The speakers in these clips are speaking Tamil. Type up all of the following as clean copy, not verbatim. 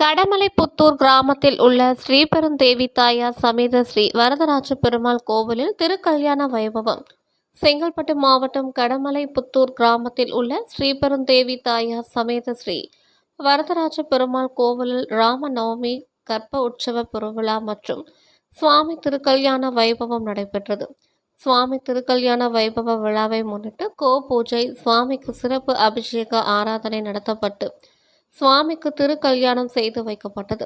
கடமலைப்புத்தூர் கிராமத்தில் உள்ள ஸ்ரீபெருந்தேவி தாயார் சமேத ஸ்ரீ வரதராஜ பெருமாள் கோவிலில் திருக்கல்யாண வைபவம். செங்கல்பட்டு மாவட்டம் கடமலைப்புத்தூர் கிராமத்தில் உள்ள ஸ்ரீபெருந்தேவி தாயார் சமேத ஸ்ரீ வரதராஜ பெருமாள் கோவிலில் ராமநவமி கர்ப்ப உற்சவ பெருவிழா மற்றும் சுவாமி திருக்கல்யாண வைபவம் நடைபெற்றது. சுவாமி திருக்கல்யாண வைபவ விழாவை முன்னிட்டு பூஜை, சுவாமிக்கு சிறப்பு அபிஷேக ஆராதனை நடத்தப்பட்டு சுவாமிக்கு திருக்கல்யாணம் செய்து வைக்கப்பட்டது.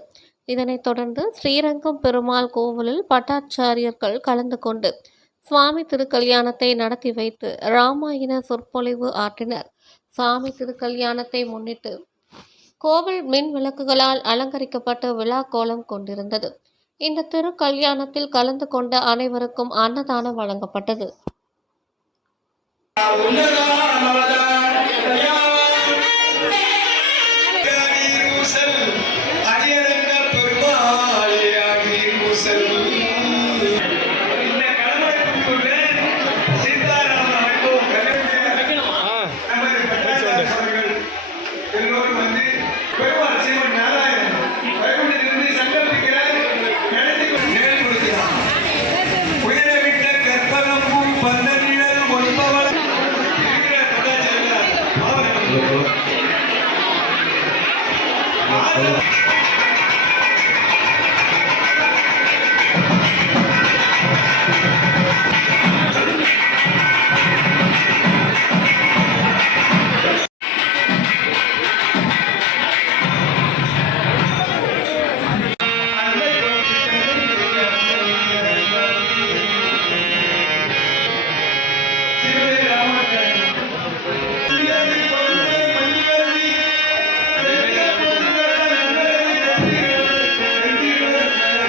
இதனைத் தொடர்ந்து ஸ்ரீரங்கம் பெருமாள் கோவிலில் பட்டாச்சாரியர்கள் கலந்து கொண்டு சுவாமி திருக்கல்யாணத்தை நடத்தி வைத்து ராமாயண சொற்பொழிவு ஆற்றினர். சுவாமி திருக்கல்யாணத்தை முன்னிட்டு கோவில் மின் விளக்குகளால் அலங்கரிக்கப்பட்டு விழா கோலம் கொண்டிருந்தது. இந்த திருக்கல்யாணத்தில் கலந்து கொண்ட அனைவருக்கும் அன்னதானம் வழங்கப்பட்டது. Hello.